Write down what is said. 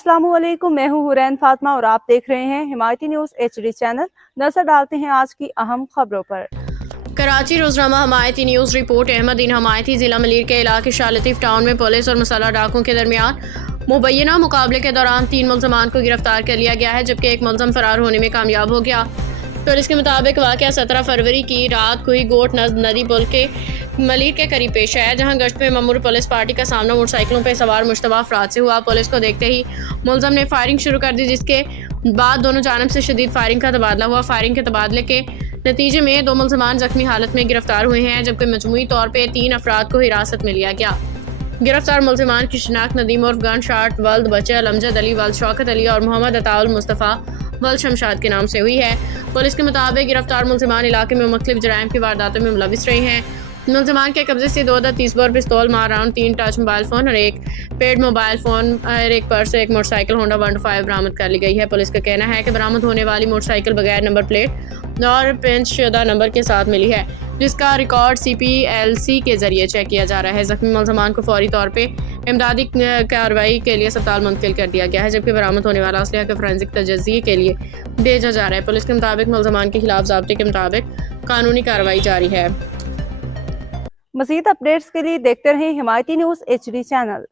अस्सलामुअलैकुम, मैं हूँ हुरैन फातिमा और आप देख रहे हैं हिमायती न्यूज़ HD चैनल। नजर डालते हैं आज की अहम खबरों पर। Karachi Roznama Himayati news report. अहमद इन हमायती जिला मलीर के इलाके शाह लतीफ टाउन में पुलिस और मसाला डाकुओं के दरमियान मुबैना मुकाबले के दौरान 3 मुलजमान को गिरफ्तार कर लिया गया है, जबकि एक मुलजम फरार होने में कामयाब हो गया। पुलिस के मुताबिक वाक़या 17 फरवरी की रात कोई गोट नदी पुल के मलीर के करीब पेश आया, जहां गश्त में ममूर पुलिस पार्टी का सामना मोटरसाइकिलों पर सवार मुश्तबा अफराद से हुआ। पुलिस को देखते ही मुलजम ने फायरिंग शुरू कर दी, जिसके बाद दोनों जानब से शदीद फायरिंग का तबादला हुआ। फायरिंग के तबादले के नतीजे में 2 मुलजमान जख्मी हालत में गिरफ्तार हुए हैं, जबकि मजमूई तौर पर 3 अफराद को हिरासत में लिया गया। गिरफ्तार मुलजमान की शिनाख्त नदीम उर्फ गन शाट वल्द बचल, अमजद अली वल्द शौकत अली और मोहम्मद अताउल मुस्तफ़ा वल्द शमशाद के नाम से हुई है। पुलिस के मुताबिक गिरफ्तार मुलजमान इलाके में मुख्तलिफ जराइम की वारदातों में मुलविस रहे हैं। मुलजमान के कब्जे से 2 अदद 30 बोर पिस्तौल, मार राउंड, 3 टच मोबाइल फ़ोन और 1 पेड मोबाइल फ़ोन और 1 पर्स, 1 मोटरसाइकिल होंडा 125 बरामद कर ली गई है। पुलिस का कहना है कि बरामद होने वाली मोटरसाइकिल बगैर नंबर प्लेट और पेंचशुदा नंबर के साथ मिली है, जिसका रिकॉर्ड CPLC के जरिए चेक किया जा रहा है। जख्मी मुलजमान को फौरी तौर पर इमदादी कार्रवाई के लिए अस्पताल मुंतकिल कर दिया गया है, जबकि बरामद होने वाला असलहा के फोरेंसिक तजज़िये के लिए भेजा जा रहा है। पुलिस के मुताबिक मुलजमान के खिलाफ ज़ाब्ते के मुताबिक कानूनी कार्रवाई जारी है। मज़ीद अपडेट्स के लिए देखते रहें हिमायती न्यूज़ HD चैनल।